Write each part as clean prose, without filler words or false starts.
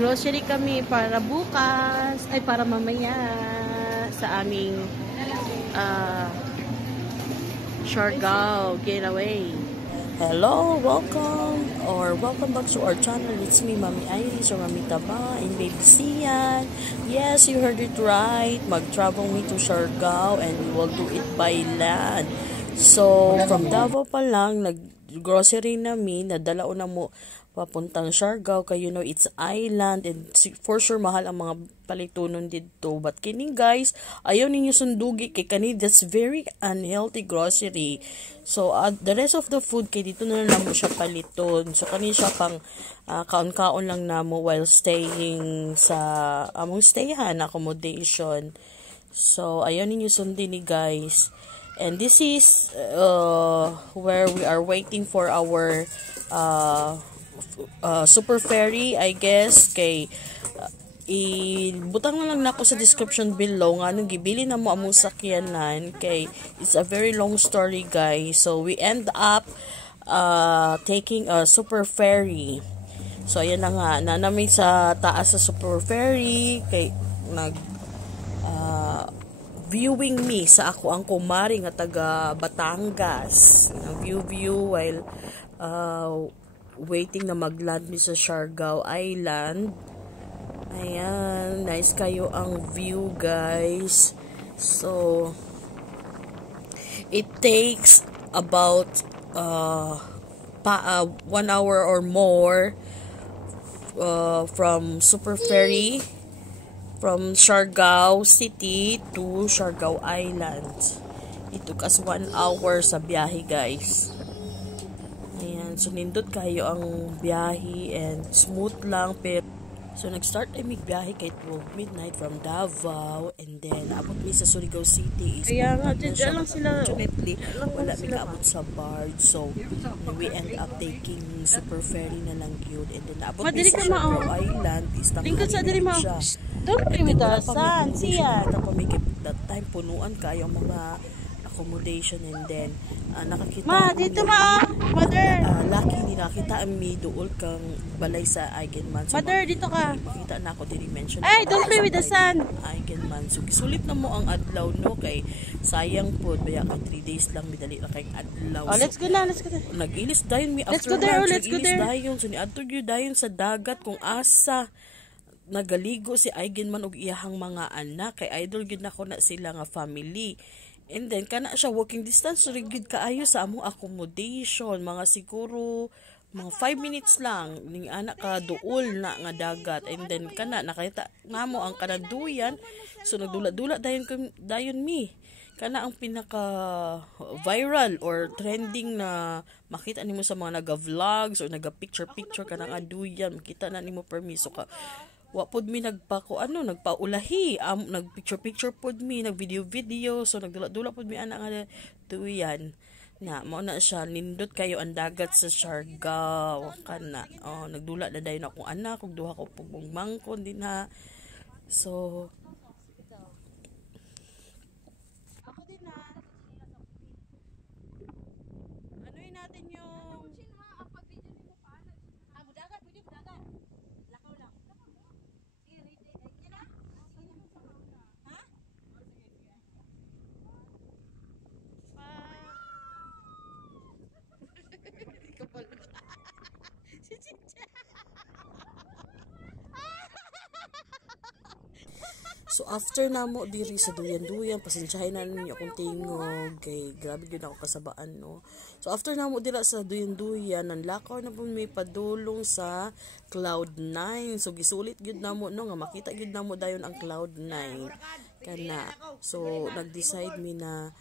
Grocery kami para bukas, ay para mamaya sa aming Siargao getaway. Hello, welcome back to our channel. It's me, Mami Iris or Mami Taba and Baby Sian. Yes, you heard it right. Mag-travel me to Siargao and we will do it by land. So, from Davao pa lang, nag-grocery namin, nadala na mo papuntang Siargao, kaya you know, it's island and for sure mahal ang mga palitunon dito. But kining guys, ayaw ninyo sundugi kay kani, that's very unhealthy grocery. So, the rest of the food, kay dito na lang mo siya paliton. So, kani siya pang kaon-kaon lang na mo while staying sa among stayhan, accommodation. So, ayaw ninyo sundin ni guys. And this is where we are waiting for our super ferry, I guess. Kay ibutang na lang nako sa description below nga nung gibili na mo among sakyanan, kay it's a very long story guys. So we end up taking a super ferry. So ayan na nga, nanami sa taas sa super ferry, kay nag viewing me sa ako ang kumari nga taga Batangas. View while waiting na mag-land mi sa Siargao Island. Ayan, nice kayo ang view guys. So it takes about 1 hour or more from super ferry from Siargao City to Siargao Island. It took us 1 hour sa biyahe guys. Ayan, so nindot kayo ang biyahe and smooth lang. Pero so nag-start ay biyahe kay 12 midnight from Davao and then abot mi sa Surigao City. Kaya nga, dyan lang sila. Unfortunately, wala mi kaabot sa barge. So we end up taking super ferry na lang yun. And then abot mi sa Siargao Island. Lingkod sa diri mo. Don't play with us, son. Siya. That time punuan kayo ang mga accommodation and then nakakita Ma, dito ma, mother. Lucky ni nakita mi duol kang balay sa Eigenman. So, Mother, dito ka. Makita na ako diri mention. Ay, don't play with the sun. Eigenman. So gisulit na mo ang adlaw no, kay sayang pod baya ka 3 days lang midali ra kay adlaw. Oh, let's go na, let's go na. Nag-ilis dayon mi Let's after go there, lunch. let's go there. Dayon so ni adto gyud dayon sa dagat kung asa nagaligo si Eigenman og iyahang mga anak, kay idol gyud nako na sila nga family. And then kana siya walking distance so gyud kaayo sa among accommodation, mga siguro mga 5 minutes lang ning anak ka duol na nga dagat. And then kana nakita namo ang kanaduyan, so nagdula-dula dayon mi kana ang pinaka viral or trending na makita nimo sa mga naga-vlogs or naga-picture kanang aduyan, makita na nimo permiso ka. Wa pod mi nagpaulahi, nagpicture pod mi, nagvideo, so nagdula-dula pod mi ana nga duyan. Na mao na siya, nindot kayo ang dagat sa Siargao kana. Nagdula na dayon akong anak, kung duha ko pugong mangkon din ha. So ako din na. Anuin natin yung so after namo diri sa duyan-duyan, pasensyahin na ninyo akong tingog kay grabe gyud ako kasabaan no. So after namo dira sa duyan-duyan, nanlakaw na po may padulong sa Cloud9. So gisulit gyud namo no nga makita gyud namo dayon ang Cloud9 kana. So nag-decide mi na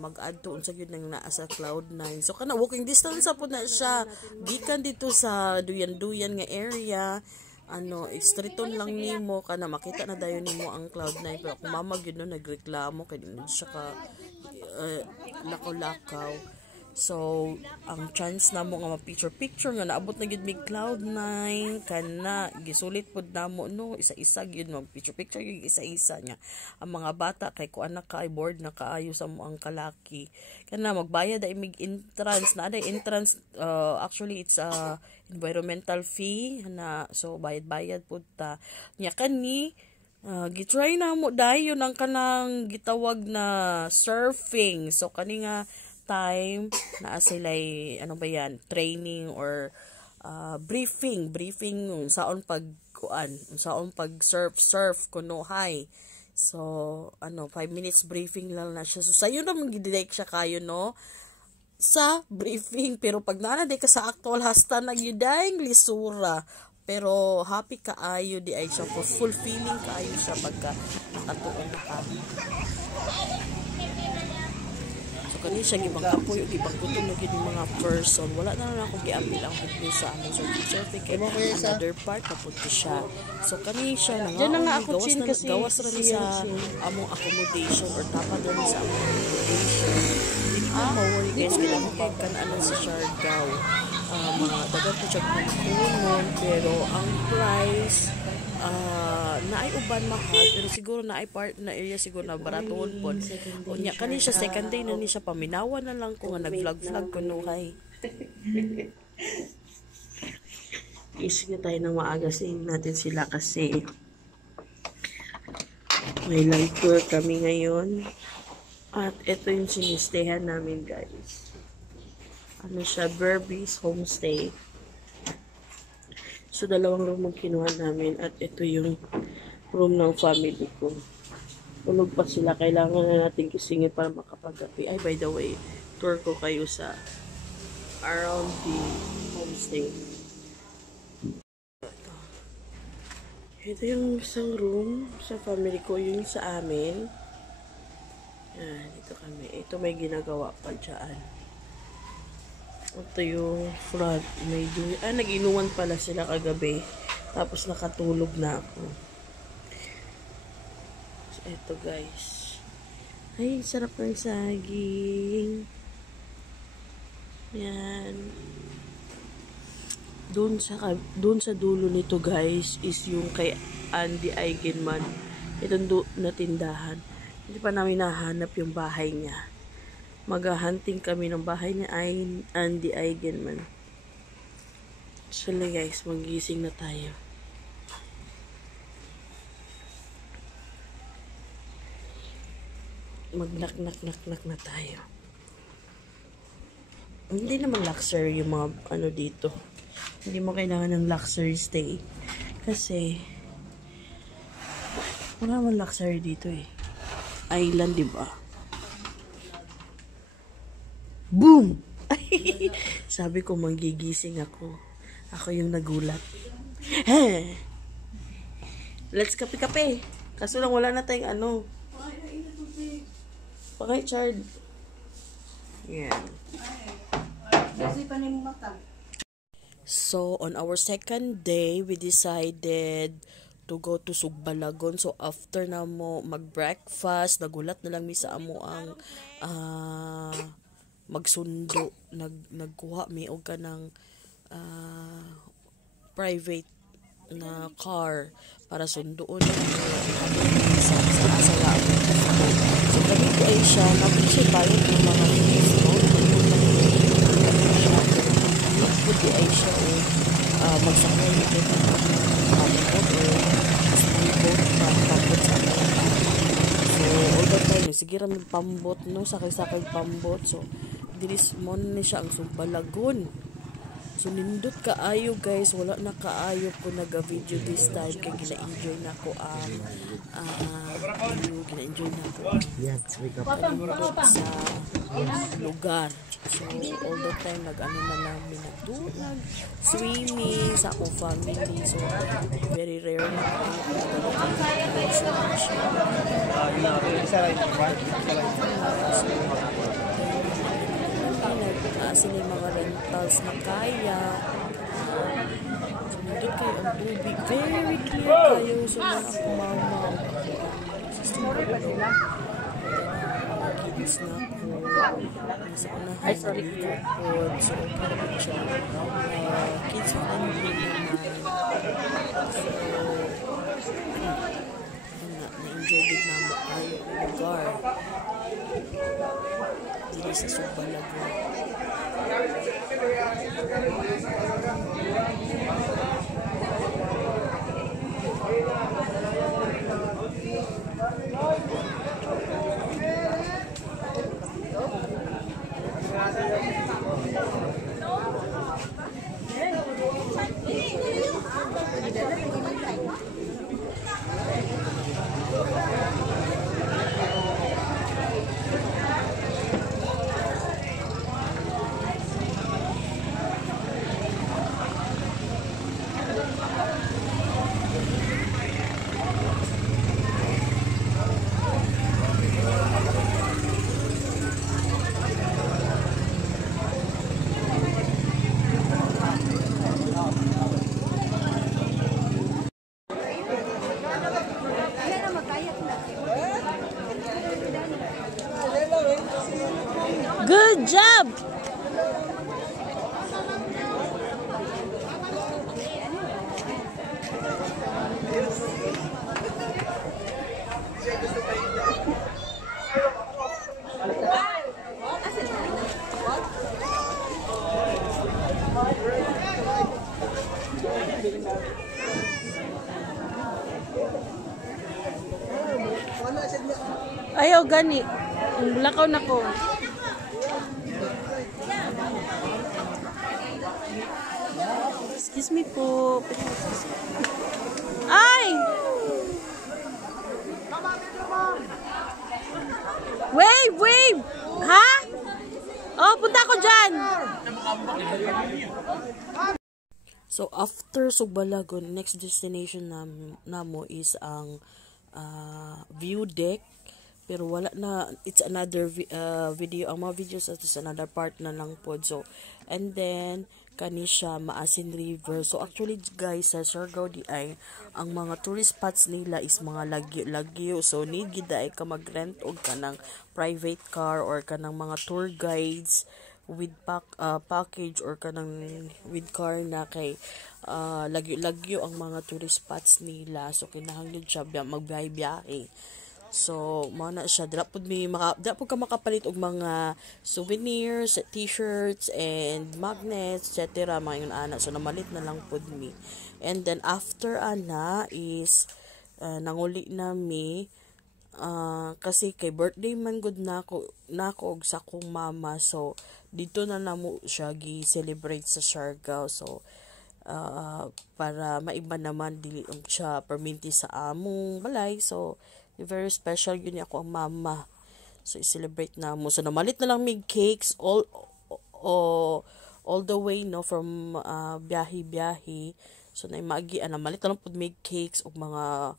mag-add to unsa gyud nang naa sa Cloud9. So kana walking distance po na siya gikan dito sa duyan-duyan nga area. Extriton lang nimo kana makita na dayon nimo ang Cloud9. Pero kung mamag yun no, nagreklamo kay di man siya ka lakaw-lakaw. So ang chance namo nga ma-picture nga naabot na gid mig cloud 9 kana gisulit pud namo no isa-isa gyud mag picture gyud isa-isa nya ang mga bata kay ko anak kay board na kaayo sa mo ang kalaki kana magbayad ay mig entrance na day entrance actually it's a environmental fee na so bayad pud ta nya kani gitry na mo dayon ang kanang gitawag na surfing so kani nga time na sila'y ano ba yan training or briefing saon pag surf kuno hay so 5 minutes briefing lang na siya so sayo naman gidirect siya kayo no sa briefing pero pag nana di ka sa actual hasta nagyudayng lisura pero happy kaayo di ay siya fulfilling kaayo siya pagka nakatuon na ka kani siya gibang kapoy o gibang gutom na gid mga person wala na lang ako giapil ang video sa among surfing kay another part napunti siya so kani siya gawas ra ni sa among accommodation or tapat ra ni sa among accommodation dili na worry guys kaya mo kan ano sa Siargao mga dagat po siya kunon pero ang price naay uban mahal pero siguro naay part na area siguro na baratoon po unya kani siya second day na ni siya paminawan na lang ko nga nag-vlog kuno kay isip tayo ng maaga natin sila kasi may live tour kami ngayon at ito yung sinistehan namin guys ano siya Burbies Homestay. So, 2 room ang kinuha namin at ito yung room ng family ko. Tulog pa sila. Kailangan na natin kisingin para makapagabi. Ay, by the way, tour ko kayo sa around the homestay. Ito yung isang room sa family ko. Yung sa amin. Dito kami. Ito may ginagawa pa dyan. Ito yung front. Nag-inuman pala sila kagabi. Tapos nakatulog na ako. So, ito guys. Ay, sarap ng saging. Yan. Doon sa dulo nito guys is yung kay Andy Eigenman. Itong na tindahan. Hindi pa namin nahanap yung bahay niya. Mag-hunting kami ng bahay niya ay Andy Eigenman. So guys, magising na tayo. Mag-knock na tayo. Hindi naman luxury yung mga ano dito. Hindi mo kailangan ng luxury stay. Kasi wala naman luxury dito eh. Island, diba? Boom! Sabi ko, magigising ako. Ako yung nagulat. Let's kape-kape. Kaso lang wala na tayong ano. Pakay, Chard. Yan. So, on our second day, we decided to go to Sugbalagon. So, after na mo mag-breakfast, nagulat na lang mi sa amo ang magsundo nagkuha mi og kanang private na car para sunduon sa asala. So kami ko ay siya napili siya bayad ng mga fees no pwede ay siya o magsakay ito ng pambot o speedboat pambot sa amin. So all the time sige rin pambot no sakay pambot so dinis mo na siya ang Sugbalagon. So nindot kaayo guys, wala na kaayo ko naga-video this time kay gina-enjoy na ko ang gina-enjoy na ko sa lugar. So all the time nag-ano na namin nag-swimming sa akong family. So very rare na sila yung mga rentals na kaya nandun kayo ang tubig very clear kayo so mga kumamaw kids na ako Sa unahan na likod. So, parang siya kids friendly naman. So, na-enjoy din naman kayo ang lugar. Dili sa Subbalagon. Good job! Ayaw gani. Lakaw na ko. Excuse me po. Ay! Wave! Wave! Ha? Oh, punta ko dyan! So, after Subbalagon, next destination namo is ang view deck. Pero wala na, it's another video. Ang mga videos at is another part na lang po. So, and then, kanisha Maasin River. So, actually, guys, sa Siargao di ay, ang mga tourist spots nila is mga lagyo. So, need gida ay ka mag-rent o ka ng private car or ka ng mga tour guides with package or ka ng with car na kay lagyo ang mga tourist spots nila. So, kinahanglan siya magbiyahe-biyahe. So, na siya. Dila po ka makapalit og mga souvenirs, t-shirts, and magnets, etc. Mga yun, ana. So, namalit na lang po mi. And then, after ana is, nanguli na mi, kasi kay birthday man good na ako sa kong mama. So, dito na namo siya gi-celebrate sa Siargao. So, para maiba naman dili siya perminti sa among balay. So, very special yun ako ang mama. So, i-celebrate na mo. So, namalit na lang may cakes all the way, no, from biyahe. So, namalit na lang po may cakes o mga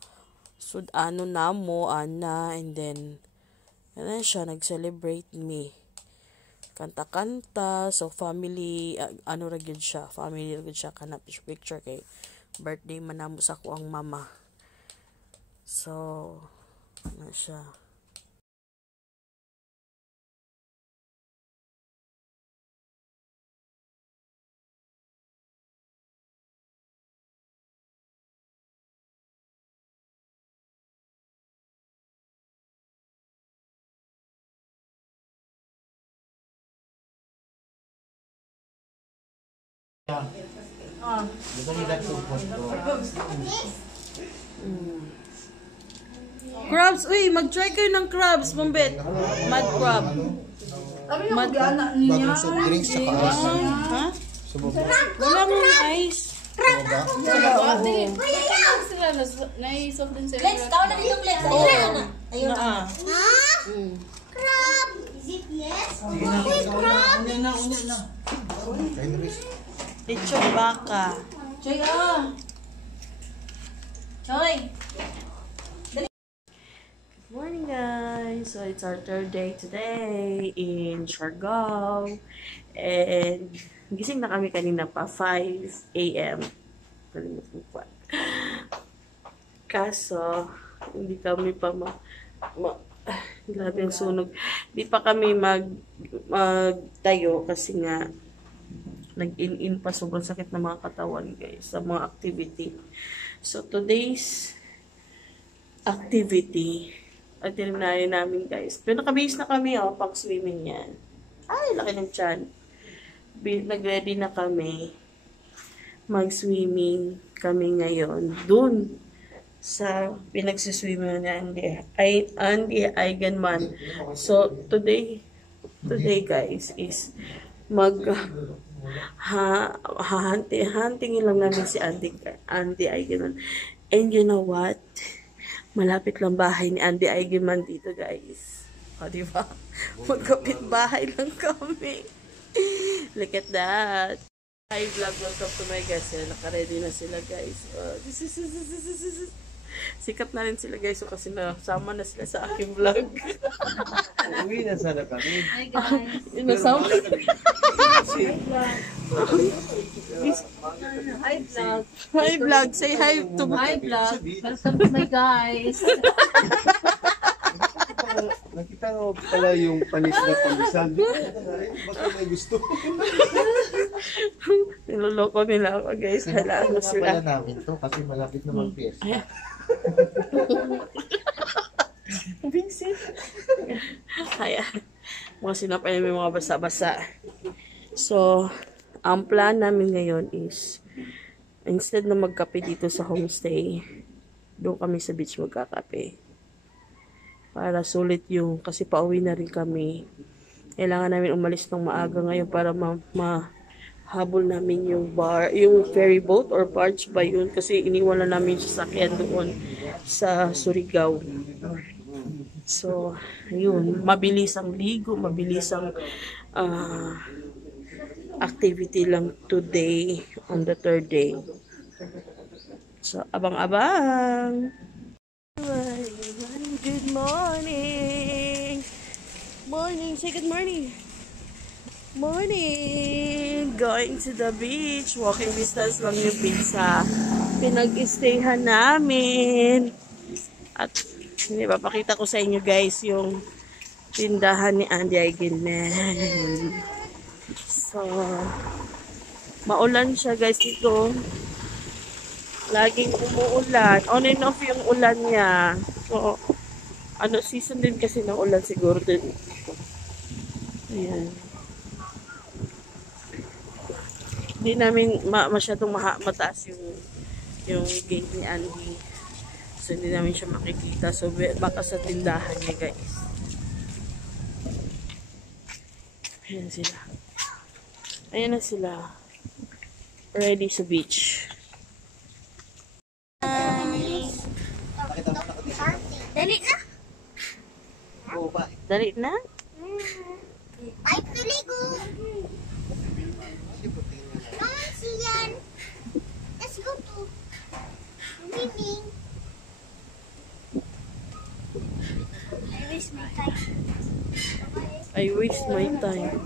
na mo, ana, and then, yan siya, nag-celebrate me. Kanta-kanta. So, family, ragid siya. Family ragid siya. Kanap picture kay birthday man na mo sa ko ang mama. So, na siya. Crabs, uy, mag-try kayo ng crabs, Bombet. Mad crab. Mad anak niya. Bagong soft drinks sa ice. Ha? Wala mo ng ice. Lex, tao na dito, Lex. Ayun na. Crab! Is it yes? Crab! Unya na. lechon baka. Choy, Choy! Morning guys! So it's our third day today in Siargao. And gising na kami kanina pa 5 a.m. Kaso hindi kami pa Grabe ang sunog. Di pa kami magtayo kasi nga nag-in pa, sobrang sakit ng mga katawan guys sa mga activity. So today's activity at tinanayin namin guys. Pero nakabihis na kami pang swimming yan. Ay, laki ng tiyan. Nag-ready na kami. Mag-swimming kami ngayon. Dun sa pinagsiswimming na Andy Eigenman. So today guys is hunting lang namin si Andy Eigenman. And you know what? Malapit lang bahay ni Andy Eigenman dito guys. O diba? Magkapit bahay lang kami. Look at that. Hi vlog, welcome to my guys. Naka-ready na sila guys. Sikat na rin sila guys. So, kasi nasama na sila sa aking vlog. Uwi na sana kami. Hi guys. Nasama. Hi vlog. Hi vlog. Say hi to Hi vlog. Welcome to my guys. Nakita ko pala yung panis na pamisan. Baka may gusto. Niloloko nila ako guys. Halaan na sila. Pala namin to kasi malapit na mag-fiesta. Busy. Kaya, mga sinapay namin mga basa-basa. So, ang plan namin ngayon is, instead na magkape dito sa homestay, doon kami sa beach magkakape. Para sulit yung, kasi pauwi na rin kami. Kailangan namin umalis ng maaga ngayon para mahabol namin yung ferry boat or barge ba yun. Kasi iniwan na namin yung sasakyan doon sa Surigao. So, yun. Mabilis ang ligo, mabilis ang activity lang today on the third day. So, abang-abang! Good morning! Morning! Say good morning! Morning! Going to the beach. Walking distance lang yung pizza. Pinag-stayhan namin. At hindi papakita ko sa inyo guys yung tindahan ni Andy Eigenman. So, maulan siya guys dito. Laging umuulan. On and off yung ulan niya. So, season din kasi ng ulan siguro din. Ayan. Hindi namin masyadong mataas yung gate ni Andy. So, hindi namin siya makikita. So, baka sa tindahan niya guys. Ayan sila. Ayan na sila. Ready sa beach. Dali na. Dali na? Ay, tuligo. Come on, Sian. Let's go to swimming. I waste my time.